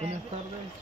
Buenas tardes.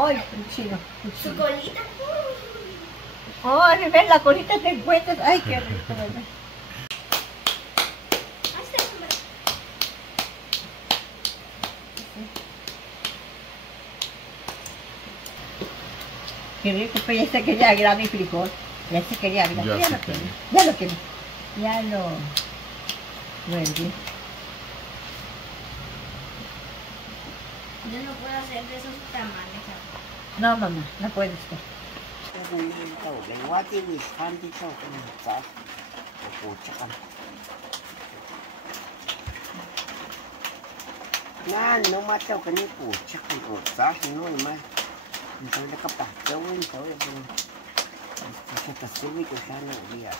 Ay, cuchillo. ¿Su colita? Ay, ven la colita te encuentras. Ay, qué rico, ¿verdad? Qué rico, pero ya se quería grano y frijol. Ya se quería grano. Ya lo tiene. Ya lo tiene. Ya lo... Bueno, Yo no puedo hacer de esos tamales. No, mamá, no puede usted. No mateo que ni pucha con rosas, no más. Entonces le capaz que bueno, todo eso. Se está subiendo ya no había.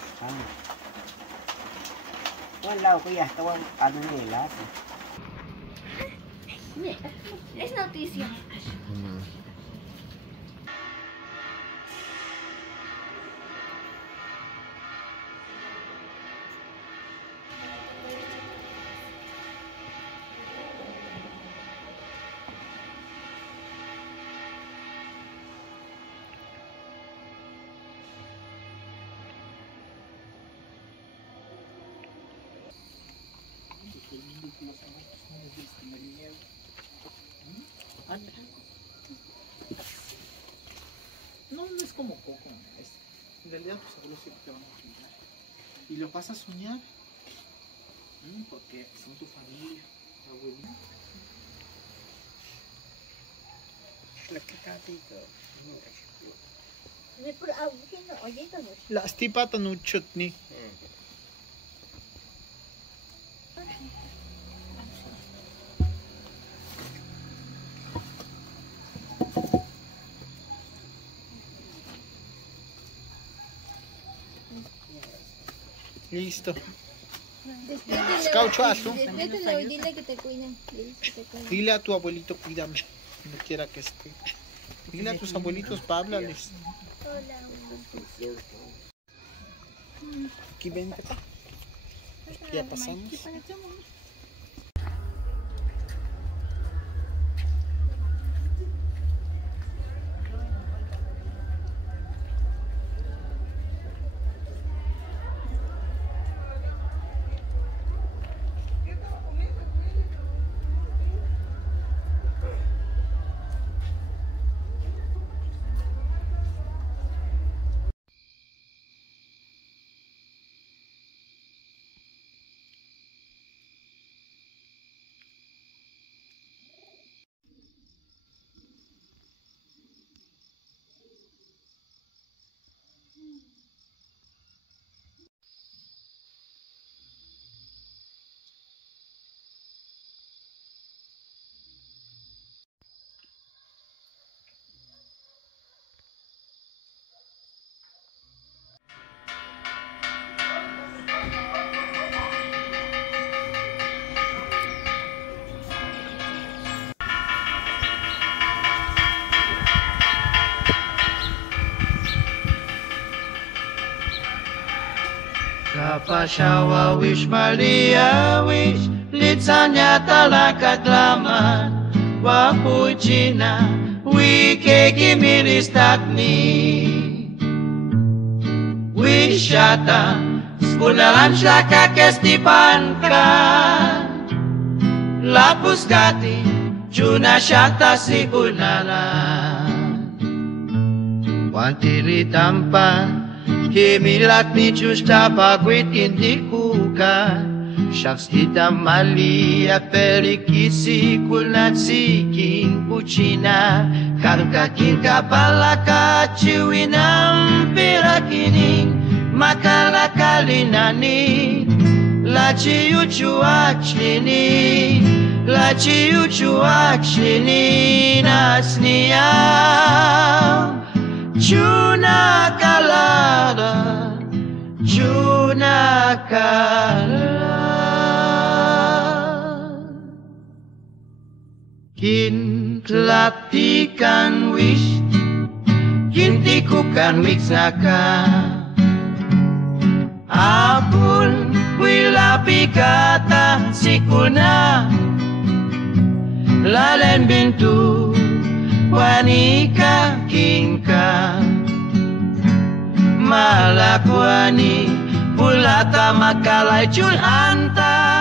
Bueno, lado que ya estaba a mi lado. Es noticia. No, no es como poco, en realidad tus abuelos siempre te van a cuidar. Y lo vas a soñar, porque son tu familia, tu abuelita. Las tipata no chutney. Listo. Caucho azul. Dile que te cuiden. Dile a tu abuelito, cuídame, donde quiera que esté. Dile a tus abuelitos para hablarles. Aquí vente, pa. Aquí ya pasamos. Kapasyawa wish Maria wish Litsanya talakat laman Wapuchina wike gimiristakni Wishata skunalan siya kakestipanka Lapus gati Juna syata si unalan Wantiri tampan Kimilat ni Chusta pagwit hindi kuka Shucks kita mali at perikisi kulnat siking puchina Karukakin kapalaka chiwinang pirakining Makalakalinani Lachi uchuachlini Lachi uchuachlini Nasniya Juna kalada, Juna kalada. Kintlatikan wish, kintikukan wiksaka. Apun wilapi kata sikuna, lalen bintu. Wanika kingka Malakwani Pulata makalay chul anta